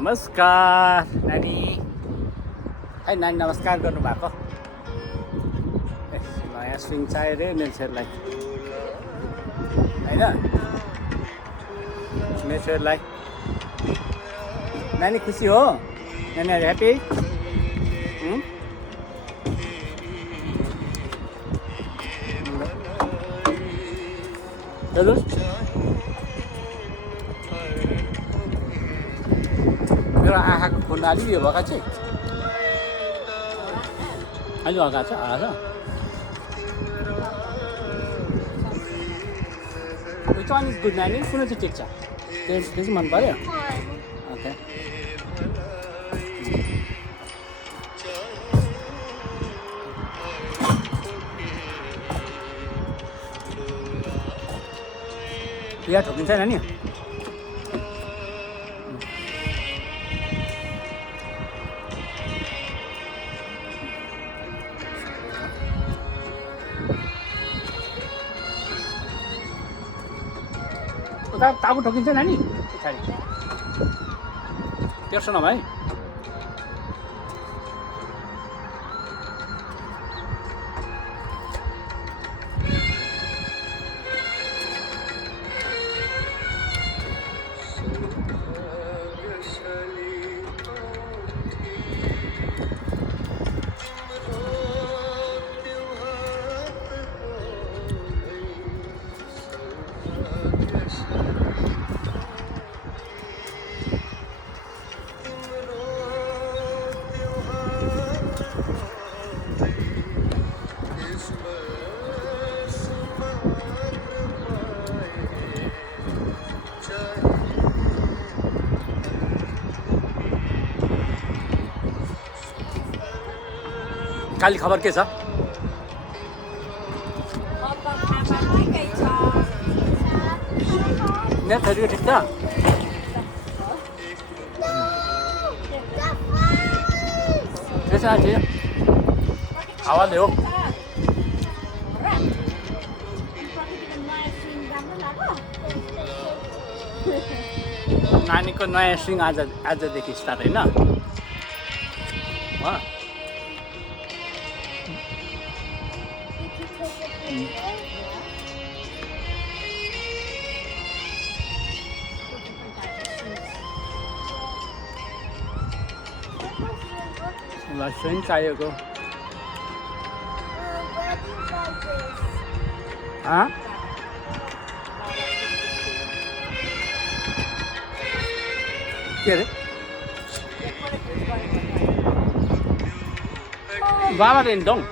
नमस्कार नानी है नानी नमस्कार गर्नुभएको नयाँ स्विङ चाहियो रे मेरो छोरीलाई होइन मेरो छोरीलाई नानी खुसी हो नानीहरू ह्याप्पी मेरो आँखाको खुन अलिक यो भएको चाहिँ अहिले लगाएको छ Which one is good, Nanny? कुन चाहिँ ठिक छ त्यो चाहिँ मन पर्यो ओके यहाँ ठोकिन्छ नानी उता टाउको ठोकिन्छ नानी पछाडि तेर्सो न भाइ काली खबर के छ मेरो छोरीको ठिक छ त्यसो भए हावाले हो नानीको नयाँ स्विङ आजदेखि स्टार्ट होइन स्विङ चाहिएको के अरे बाबा रेन्डोङ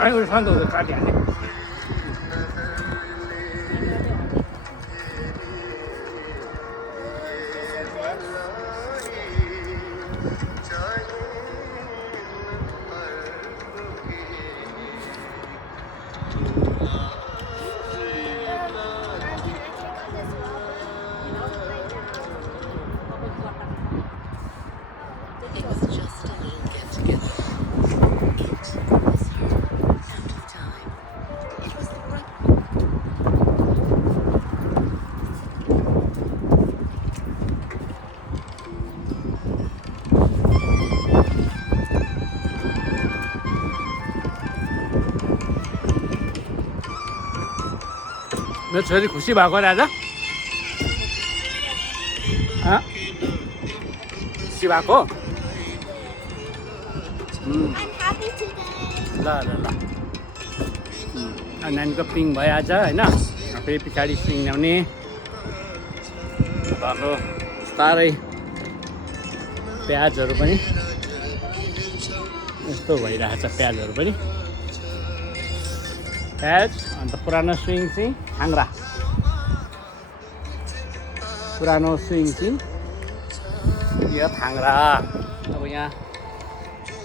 아니 우리 산도 까지 안 돼. मेरो छोरी खुसी भएको राजा शिवाको I'm happy today. ल ल ल नानीको पिङ भइहाल्छ होइन फेरि पछाडि स्विङ ल्याउने बाटो बिस्तारै प्याजहरू पनि यस्तो भइरहेछ प्याजहरू पनि प्याज अन्त पुरानो स्विङ चाहिँ हाङ्रा पुरानो स्विङ चाहिँ यो थाङ्रा अब यहाँ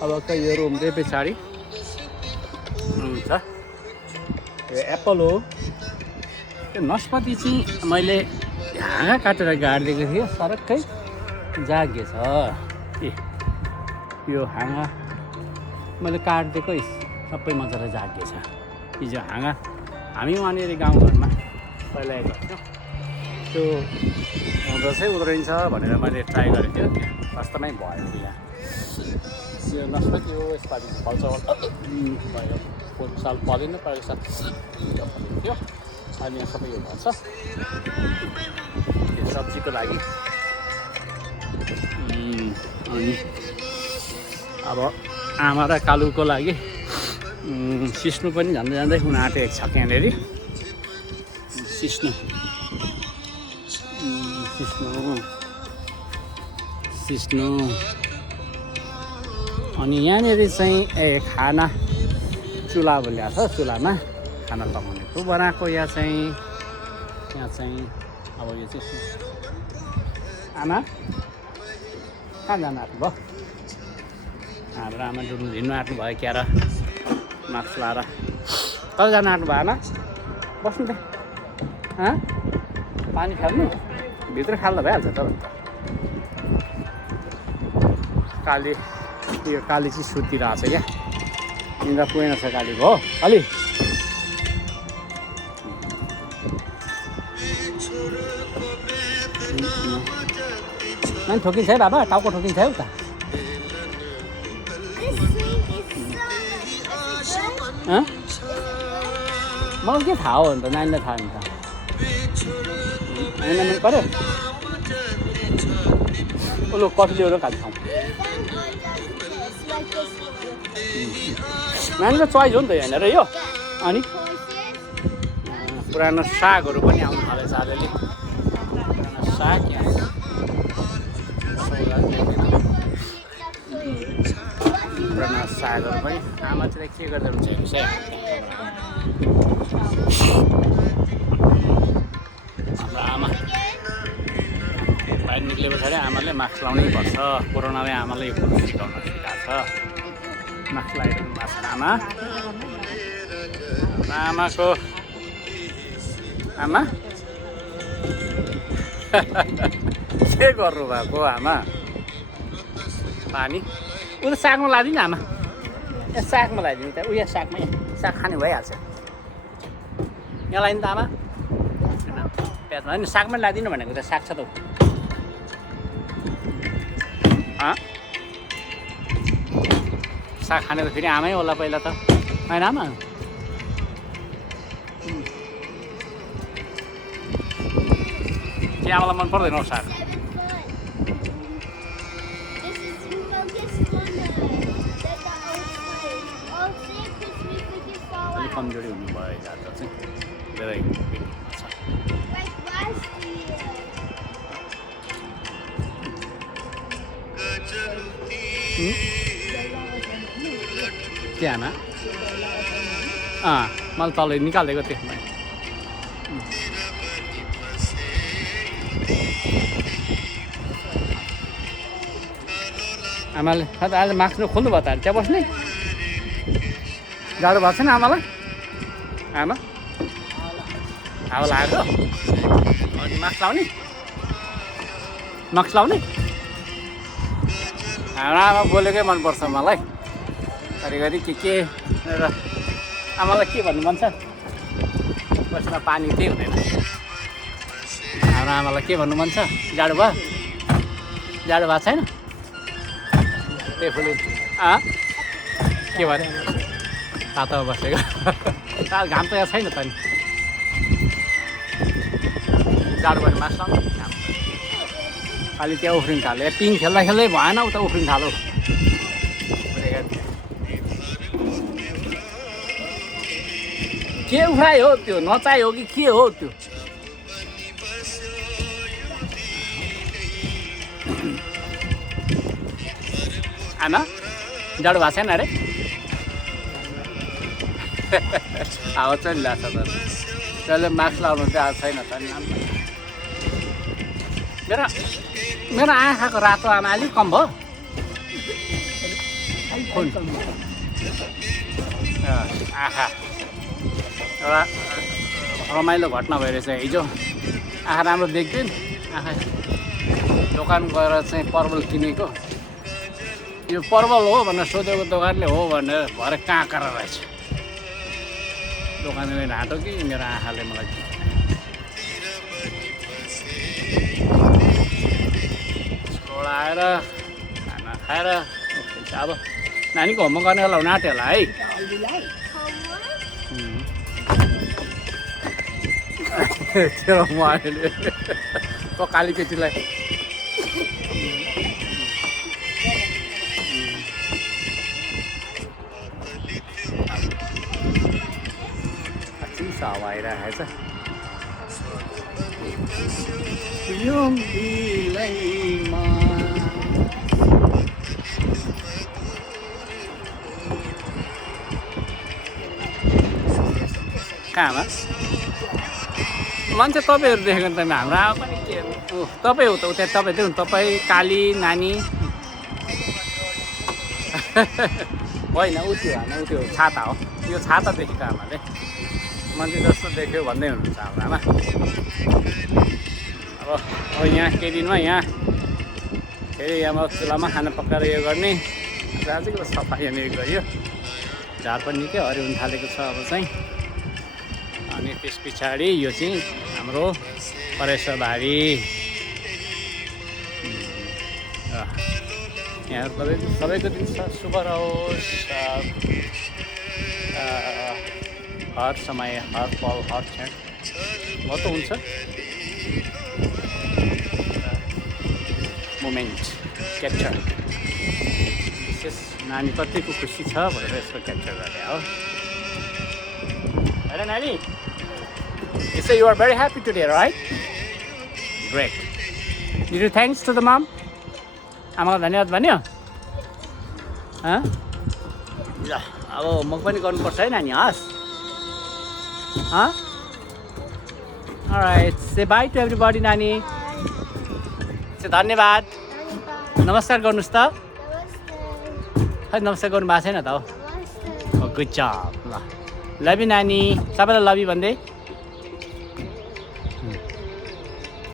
अब यो रुम चाहिँ पछाडि हुन्छ यो एप्पल हो त्यो नस्पति चाहिँ मैले हाँगा काटेर गाडिदिएको थिएँ सरक्कै जागेछ ए यो हाँगा मैले काटिदिएकै सबै मजाले जागेछ हिजो हाँगा हामी वहाँनिर गाउँघरमा पहिला गर्थ्यौँ त्यो हुँदो चाहिँ उध्रिन्छ भनेर मैले ट्राई गरेको थिएँ वास्तवमै भयो यहाँ यो नस्पति हो यसपालि फल्छ भयो पोहोर साल फलेन परेको साल थियो अनि यहाँ सबै यो भन्छ यो सब्जीको लागि अनि अब आमा र कालुको लागि सिस्नु पनि झन्डै झन्डै हुन आँटेको छ त्यहाँनिर सिस्नु सिस्नु अनि यहाँनिर चाहिँ खाना चुल्हा ल्याएको छ चुल्हामा खाना पकाउनेको बनाएको यहाँ चाहिँ अब यो चाहिँ आमा कहाँ जानु आँट्नु भयो हाम्रो आमा डुल्नु हिँड्नु आँट्नु भयो क्या र मास्क लाएर कता जानु आँट्नु भयो आमा बस्नु त पानी खाल्नु भित्र खाल्दा भइहाल्छ त काली यो काली चाहिँ सुतिरहेको छ क्या निन्द्रा पुगेन छ कालीको हो काली नानी ठोकिन्छ है बाबा टाउको ठोकिन्छ है उता मलाई के थाहा हो अन्त नानीलाई थाहा हुन्छ नानीलाई मन पऱ्यो उसले कफी ल्याएर खान्छ नानीको चोइस हो नि त होइन र यो अनि पुरानो सागहरू पनि आउनु थालेछ अलिअलि पुरानो साग यहाँ पुरानो सागहरू पनि आमातिर के गर्दै हुन्छ हेर्नुहोस् है हाम्रो आमा बाहिर निक्ले पछाडि आमाले मास्क लाउनै पर्छ कोरोनाले आमाले यो कुरो सिकाउन सिकाएको छ मास्क लगाइरहनु भएको छ आमाको आमा के गर्नु भएको आमा पानी उ त सागमा लगाइदिनु आमा ए सागमा लगाइदिनु त उयो सागमा साग खाने भइहाल्छ यहाँ लगाइदिनु त आमा प्याजमा होइन सागमै लगाइदिनु भनेको त साग छ त साग खाने त फेरि आमै होला पहिला त होइन आमा के आमालाई मन पर्दैन हौ साग अलिक कमजोरी हुनुभयो जाँदा चाहिँ धेरै के आमा मैले तल निकालिदिएको थिएँ आमाले आज मास्क खोल्नु भयो त त्यहाँ बस्ने गाह्रो भएको छैन आमालाई आमा हावा लागेको अनि मास्क लाउने हाम्रो आमा बोलेकै मनपर्छ मलाई घरिघरि के र आमालाई के भन्नु मन छ बसमा पानी केही हुँदैन हाम्रो आमालाई के भन्नु मन छ जाडो भएको छैन त्यही फुल के भने तातोमा बसेको घाम त यहाँ छैन त नि जाडो भयो मास्क लाउनु अलि त्यहाँ उफ्रिनु थाल्यो पिङ खेल्दा खेल्दै भएन उता उफ्रिनु थाल्यो के उफ्रायो हो त्यो नचाइ हो कि के हो त्यो आमा जाडो भएको छैन अरे हावा चाहिँ लाग्छ त त्यसले मास्क लाउनु चाहिँ आएको छैन त नि मेरो मेरो आँखाको रातो आमा अलिक कम भयो आँखा एउटा रमाइलो घटना भइरहेछ हिजो आँखा राम्रो देख्दैन आँखा दोकान गएर चाहिँ पर्वल किनेको यो पर्वल हो भनेर सोधेको दोकानले हो भनेर भरे कहाँ कहाँ रहेछ दोकानले ढाँटो कि मेरो आँखाले मलाई स्कुल आएर खाना खाएर अब नानीको होमवर्क गर्ने बेला आँट्यो होला है त्यो म अहिले त काली केटीलाई हावा आइरहेको छ यो बिलैमा कहाँमा मान्छे तपाईँहरू देखेको त हाम्रो आमा पनि के तपाईँ हो त उता तपाईँ थियो तपाईँ काली नानी होइन उ त्यो होइन उ त्यो छाता हो यो छाता देखेको आमाले मान्छे जस्तो देख्यो भन्दै हुनुहुन्छ हाम्रो आमा अब यहाँ केही दिनमा यहाँ फेरि यहाँ चुलामा खाना पकाएर यो गर्ने आजको सफा यहाँनिर गरियो झार पनि निकै हरियो हुन थालेको छ अब चाहिँ अनि त्यस पछाडि यो चाहिँ हाम्रो परेशबारी यहाँ सबैको दिन शुभ रहोस् हर समय हर पल हर क्षण म त हुन्छ मोमेन्ट क्याप्चर विशेष नानी कतिको खुसी छ भनेर यसको क्याप्चर गर्ने हो होइन नानी You say you are very happy today, right? Great. Did you thanks to the mom? आमालाई धन्यवाद भन्यो ल अब म पनि गर्नुपर्छ है नानी हस् Alright, say bye to everybody नानी say धन्यवाद नमस्कार गर्नुस् त खै नमस्कार गर्नु भएको छैन त हो गुड जब ल लभ यु नानी सबैलाई लभ यु भन्दै